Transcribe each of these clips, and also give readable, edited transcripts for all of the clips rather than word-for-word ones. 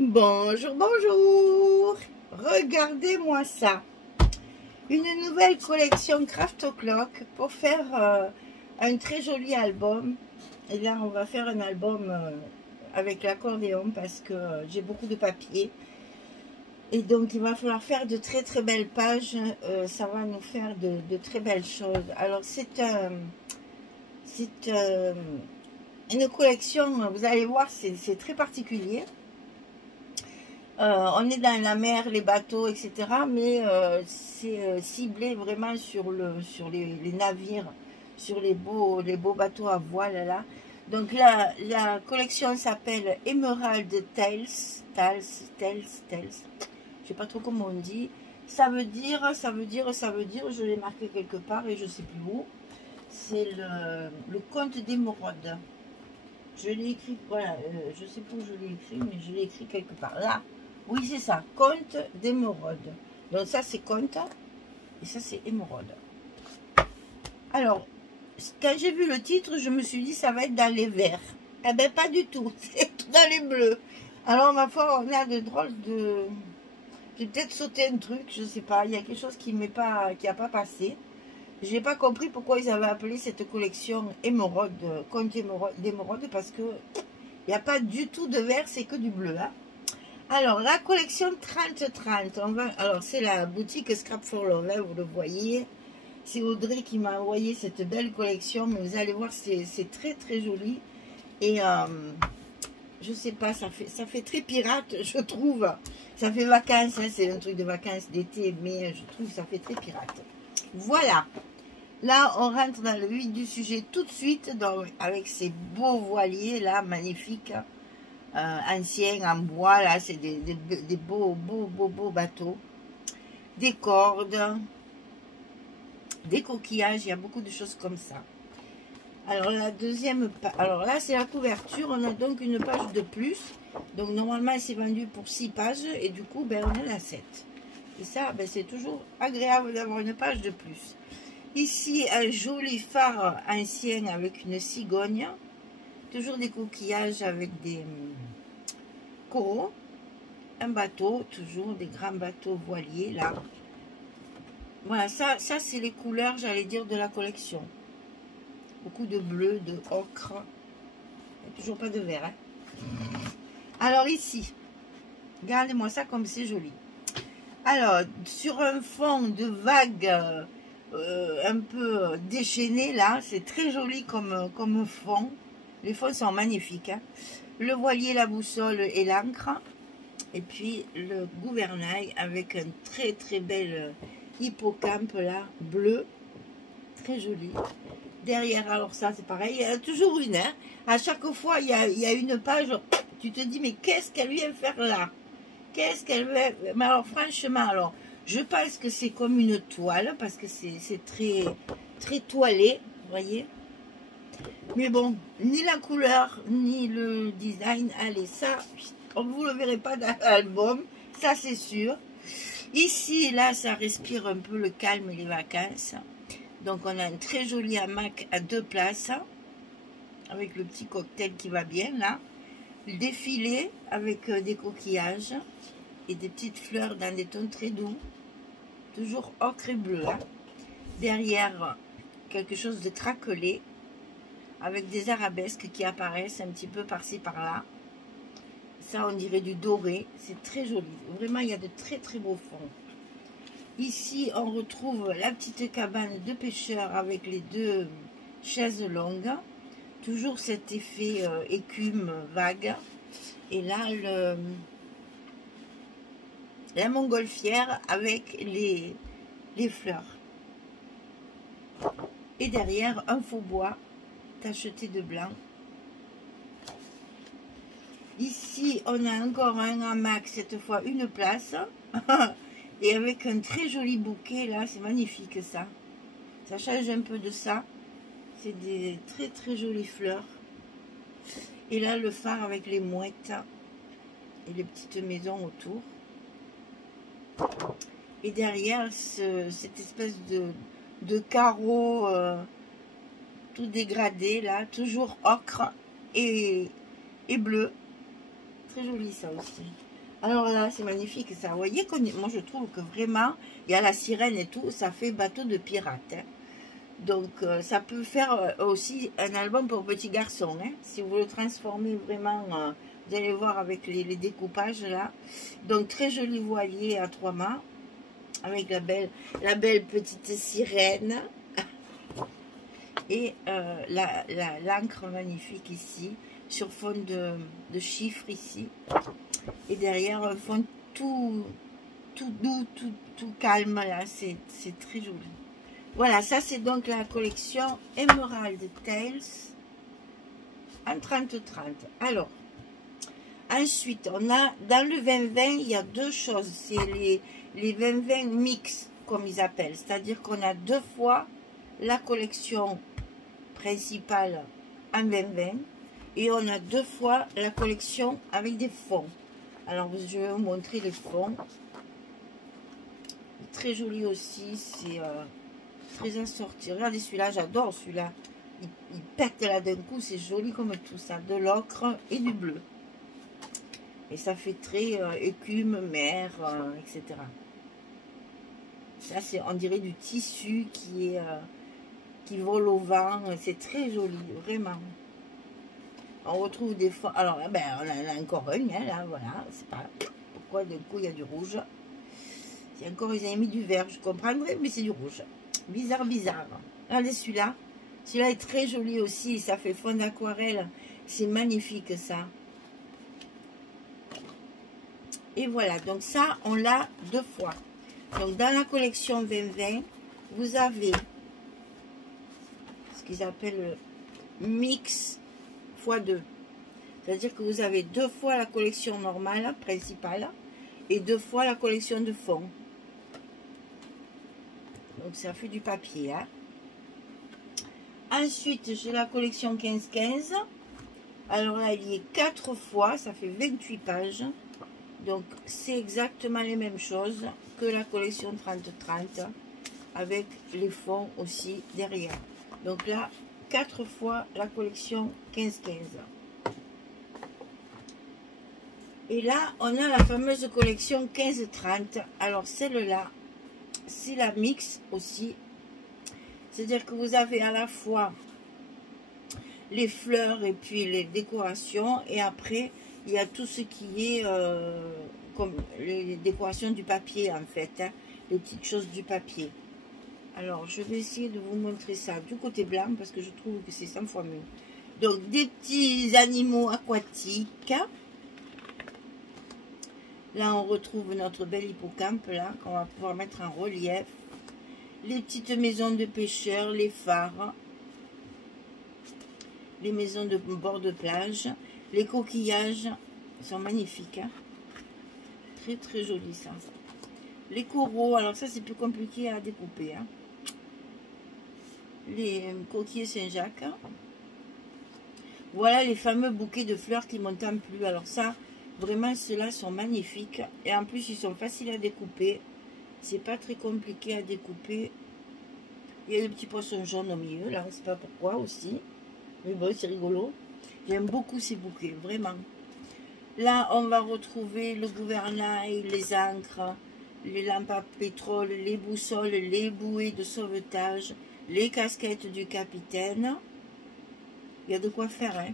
Bonjour, bonjour. Regardez-moi ça. Une nouvelle collection Craft O'Clock pour faire un très joli album. Et là, on va faire un album avec l'accordéon parce que j'ai beaucoup de papier. Et donc, il va falloir faire de très très belles pages. Ça va nous faire de très belles choses. Alors, c'est une collection, vous allez voir, c'est très particulier. On est dans la mer, les bateaux, etc. Mais c'est ciblé vraiment sur les navires, sur les beaux bateaux à voile là. Donc là, la collection s'appelle Emerald Tales. Je sais pas trop comment on dit. Ça veut dire, je l'ai marqué quelque part et je sais plus où. C'est le conte d'émeraude. Je l'ai écrit, voilà, je sais pas où je l'ai écrit, mais je l'ai écrit quelque part. Là, oui, c'est ça, conte d'émeraude. Donc ça, c'est conte, et ça, c'est émeraude. Alors, quand j'ai vu le titre, je me suis dit, ça va être dans les verts. Eh ben, pas du tout, c'est dans les bleus. Alors, ma foi, on a de drôles de... J'ai peut-être sauté un truc, je sais pas, il y a quelque chose qui n'a pas passé. J'ai pas compris pourquoi ils avaient appelé cette collection émeraude, conte d'émeraude, parce que il n'y a pas du tout de vert, c'est que du bleu. Hein. Alors, la collection 30-30, alors c'est la boutique Scrap for Love, là, vous le voyez. C'est Audrey qui m'a envoyé cette belle collection, mais vous allez voir, c'est très très joli. Et je sais pas, ça fait très pirate, je trouve. Ça fait vacances, hein, c'est un truc de vacances d'été, mais je trouve que ça fait très pirate. Voilà. Là, on rentre dans le vif du sujet tout de suite, donc, avec ces beaux voiliers là, magnifiques, anciens, en bois, là, c'est des beaux bateaux, des cordes, des coquillages, il y a beaucoup de choses comme ça. Alors, la deuxième page, alors là, c'est la couverture, on a donc une page de plus, donc normalement, c'est vendu pour 6 pages, et du coup, ben, on en a 7. Et ça, ben, c'est toujours agréable d'avoir une page de plus. Ici, un joli phare ancien avec une cigogne. Toujours des coquillages avec des coraux. Un bateau, toujours des grands bateaux voiliers, là. Voilà, ça c'est les couleurs, j'allais dire, de la collection. Beaucoup de bleu, de ocre. Toujours pas de vert. Hein. Alors ici, regardez-moi ça comme c'est joli. Alors, sur un fond de vagues... un peu déchaîné là, c'est très joli comme fond. Les fonds sont magnifiques. Hein. Le voilier, la boussole et l'encre. Et puis le gouvernail avec un très très bel hippocampe là, bleu. Très joli. Derrière, alors ça c'est pareil, il y en a toujours une. Hein. À chaque fois, il y a une page, tu te dis mais qu'est-ce qu'elle vient faire là? Qu'est-ce qu'elle veut? Mais alors franchement, alors... Je pense que c'est comme une toile, parce que c'est très, très toilé, vous voyez. Mais bon, ni la couleur, ni le design, allez, ça, vous ne le verrez pas dans l'album, ça c'est sûr. Ici, là, ça respire un peu le calme et les vacances. Donc, on a un très joli hamac à 2 places, avec le petit cocktail qui va bien, là. Le défilé avec des coquillages et des petites fleurs dans des tons très doux. Toujours ocre et bleu. Hein. Derrière, quelque chose de craquelé. Avec des arabesques qui apparaissent un petit peu par-ci, par-là. Ça, on dirait du doré. C'est très joli. Vraiment, il y a de très, très beaux fonds. Ici, on retrouve la petite cabane de pêcheurs avec les 2 chaises longues. Toujours cet effet écume vague. Et là, la montgolfière avec les fleurs. Et derrière, un faux bois tacheté de blanc. Ici, on a encore un hamac, cette fois une place. Et avec un très joli bouquet, là, c'est magnifique ça. Ça change un peu de ça. C'est des très très jolies fleurs. Et là, le phare avec les mouettes et les petites maisons autour. Et derrière, cette espèce de carreau tout dégradé, là, toujours ocre et bleu. très joli ça aussi. Alors là, c'est magnifique ça. Vous voyez, moi je trouve que vraiment, il y a la sirène et tout, ça fait bateau de pirate. Hein. Donc, ça peut faire aussi un album pour petits garçons. Hein. Si vous le transformez vraiment, vous allez voir avec les découpages là. Donc, très joli voilier à 3 mâts. Avec la belle petite sirène. Et l'encre magnifique ici. Sur fond de chiffres ici. Et derrière, un fond tout doux, tout calme là. C'est très joli. Voilà, ça c'est donc la collection Emerald Tales en 30-30. Alors, ensuite, on a dans le 20-20, il y a deux choses. C'est les 20-20 mix, comme ils appellent. C'est-à-dire qu'on a 2 fois la collection principale en 20-20 et on a 2 fois la collection avec des fonds. Alors, je vais vous montrer les fonds. Très joli aussi, c'est... très assorti. Regardez celui-là, j'adore celui-là. Il pète là d'un coup, c'est joli comme tout ça. De l'ocre et du bleu. Et ça fait très écume, mer, etc. Ça, c'est, on dirait du tissu qui vole au vent. C'est très joli, vraiment. On retrouve des fois... Alors, ben, on en a encore un, hein, là, voilà. C'est pas pourquoi d'un coup il y a du rouge. C'est encore, ils ont mis du vert, je comprendrais, mais c'est du rouge. Bizarre, bizarre. Regardez celui-là. Celui-là est très joli aussi. Ça fait fond d'aquarelle. C'est magnifique, ça. Et voilà. Donc, ça, on l'a 2 fois. Donc, dans la collection 2020, vous avez ce qu'ils appellent le mix x2. C'est-à-dire que vous avez 2 fois la collection normale, principale, et 2 fois la collection de fond. Donc ça fait du papier. Hein. Ensuite, j'ai la collection 15-15. Alors là, il y est 4 fois. Ça fait 28 pages. Donc c'est exactement les mêmes choses que la collection 30-30. Avec les fonds aussi derrière. Donc là, 4 fois la collection 15-15. Et là, on a la fameuse collection 15-30. Alors celle-là, c'est la mix aussi. C'est-à-dire que vous avez à la fois les fleurs et puis les décorations. Et après, il y a tout ce qui est comme les décorations du papier en fait. Hein, les petites choses du papier. Alors, je vais essayer de vous montrer ça du côté blanc parce que je trouve que c'est 100 fois mieux. Donc, des petits animaux aquatiques. Là, on retrouve notre bel hippocampe, là, qu'on va pouvoir mettre en relief. Les petites maisons de pêcheurs, les phares. Les maisons de bord de plage. Les coquillages sont magnifiques. Hein. Très, très joli, ça. Les coraux, alors ça, c'est plus compliqué à découper. Hein. Les coquilles Saint-Jacques. Voilà les fameux bouquets de fleurs qui m'ont tant plu. Alors ça... Vraiment, ceux-là sont magnifiques. Et en plus, ils sont faciles à découper. C'est pas très compliqué à découper. Il y a des petits poissons jaunes au milieu, là. On ne sait pas pourquoi aussi. Mais bon, c'est rigolo. J'aime beaucoup ces bouquets, vraiment. Là, on va retrouver le gouvernail, les ancres, les lampes à pétrole, les boussoles, les bouées de sauvetage, les casquettes du capitaine. Il y a de quoi faire, hein.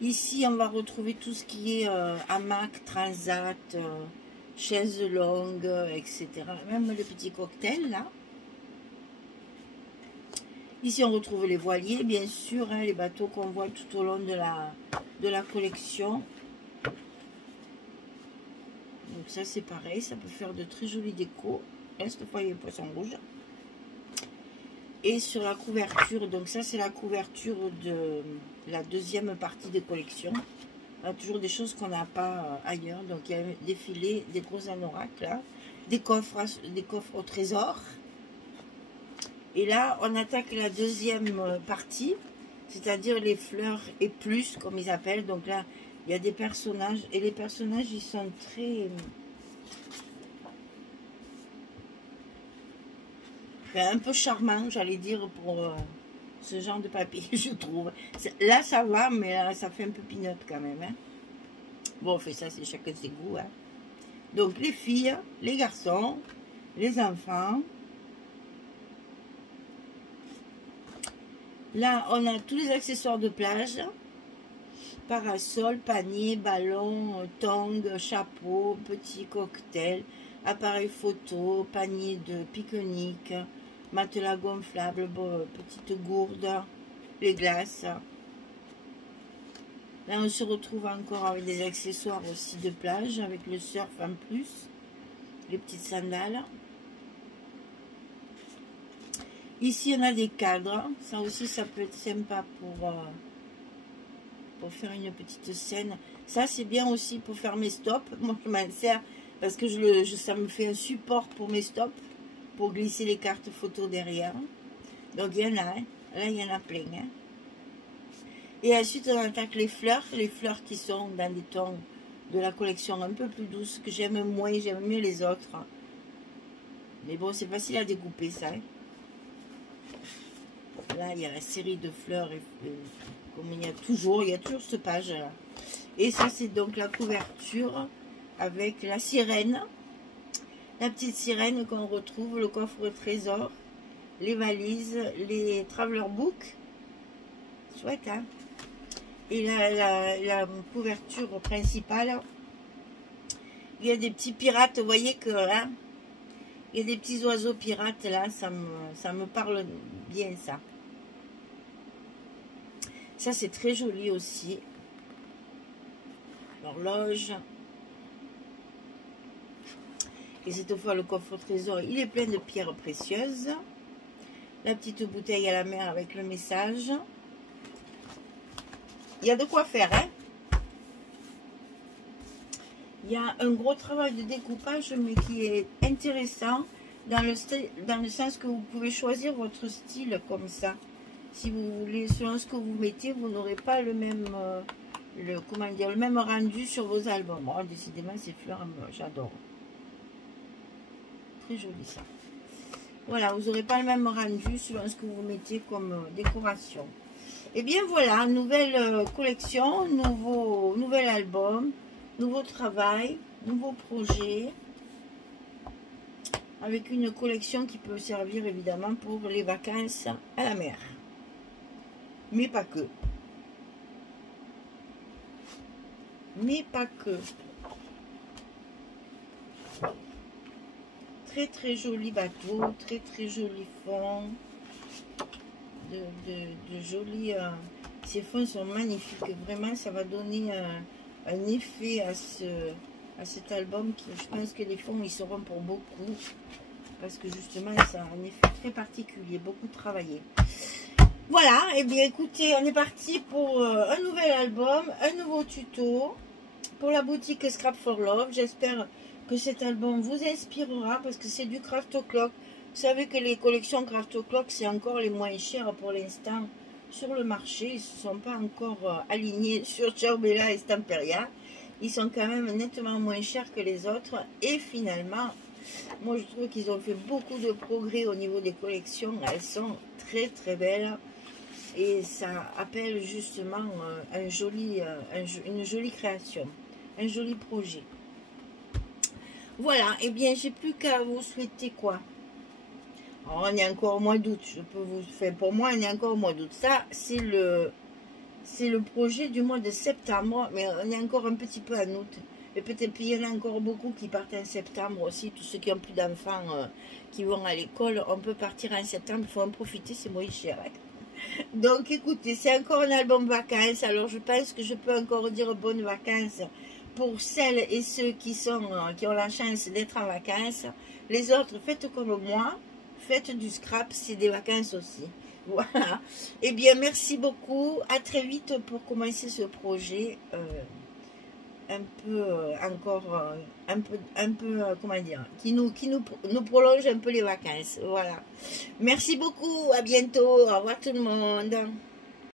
Ici, on va retrouver tout ce qui est hamac, transat, chaises longues, etc. Même les petits cocktails, là. Ici, on retrouve les voiliers, bien sûr, hein, les bateaux qu'on voit tout au long de la collection. Donc ça, c'est pareil, ça peut faire de très jolies décos. Là, cette fois, il y a le poisson rouge. Et sur la couverture, donc ça, c'est la couverture de... la deuxième partie des collections. On a toujours des choses qu'on n'a pas ailleurs. Donc il y a des filets, des gros anoraks là, des coffres au trésor. Et là, on attaque la deuxième partie, c'est-à-dire les fleurs et plus, comme ils appellent. Donc là, il y a des personnages. Et les personnages, ils sont très... un peu charmants, j'allais dire, pour... ce genre de papier, je trouve. Là, ça va, mais là, ça fait un peu pin-up quand même. Hein. Bon, on fait ça, c'est chacun ses goûts. Hein. Donc, les filles, les garçons, les enfants. Là, on a tous les accessoires de plage. Parasol, panier, ballon, tongs, chapeau, petit cocktail, appareil photo, panier de pique-nique, matelas gonflable, petite gourde, les glaces. Là, on se retrouve encore avec des accessoires aussi de plage, avec le surf en plus, les petites sandales. Ici, on a des cadres. Ça aussi, ça peut être sympa pour faire une petite scène. Ça, c'est bien aussi pour faire mes stops. Moi, je m'en sers parce que ça me fait un support pour mes stops, pour glisser les cartes photos derrière. Donc, il y en a. Hein. Là, il y en a plein. Hein. Et ensuite, on attaque les fleurs qui sont dans des tons de la collection un peu plus douce, que j'aime moins, j'aime mieux les autres. Mais bon, c'est facile à découper, ça. Hein. Là, il y a la série de fleurs, comme il y a toujours cette page-là. Et ça, c'est donc la couverture avec la sirène. La petite sirène qu'on retrouve, le coffre au trésor, les valises, les traveler books. Chouette, hein? Et la couverture principale, il y a des petits pirates, vous voyez que là, il y a des petits oiseaux pirates là, ça me parle bien ça. Ça c'est très joli aussi. L'horloge. Et cette fois le coffre au trésor, il est plein de pierres précieuses. La petite bouteille à la mer avec le message. Il y a de quoi faire, hein. Il y a un gros travail de découpage, mais qui est intéressant dans le sens que vous pouvez choisir votre style comme ça. Si vous voulez, selon ce que vous mettez, vous n'aurez pas le même, le même rendu sur vos albums. Oh, décidément, ces fleurs, j'adore. Très joli ça. Voilà, vous n'aurez pas le même rendu selon ce que vous mettez comme décoration. Et bien voilà, nouvelle collection, nouvel album, nouveau travail, nouveau projet, avec une collection qui peut servir évidemment pour les vacances à la mer. Mais pas que. Mais pas que. Très très joli bateau, très très joli fond. De jolis... ces fonds sont magnifiques. Vraiment, ça va donner un effet à cet album. Je pense que les fonds, ils seront pour beaucoup. Parce que justement, ça a un effet très particulier. Beaucoup travaillé. Voilà, et bien écoutez, on est parti pour un nouvel album, un nouveau tuto pour la boutique Scrap for Love. J'espère que cet album vous inspirera parce que c'est du Craft O'Clock. Vous savez que les collections Craft O'Clock, c'est encore les moins chères pour l'instant sur le marché. Ils ne se sont pas encore alignés sur Ciao Bella et Stamperia. Ils sont quand même nettement moins chers que les autres. Et finalement, moi je trouve qu'ils ont fait beaucoup de progrès au niveau des collections. Elles sont très très belles. Et ça appelle justement une jolie création, un joli projet. Voilà, et bien j'ai plus qu'à vous souhaiter quoi? Alors, on est encore au mois d'août, je peux vous faire, pour moi on est encore au mois d'août. Ça c'est le projet du mois de septembre, mais on est encore un petit peu en août. Et peut-être qu'il y en a encore beaucoup qui partent en septembre aussi, tous ceux qui ont plus d'enfants qui vont à l'école, on peut partir en septembre, il faut en profiter, c'est moins cher. Hein. Donc écoutez, c'est encore un album vacances, alors je pense que je peux encore dire bonnes vacances pour celles et ceux qui ont la chance d'être en vacances. Les autres, faites comme moi, faites du scrap, c'est des vacances aussi. Voilà. Eh bien, merci beaucoup, à très vite pour commencer ce projet comment dire, qui nous prolonge un peu les vacances. Voilà. Merci beaucoup, à bientôt, au revoir tout le monde.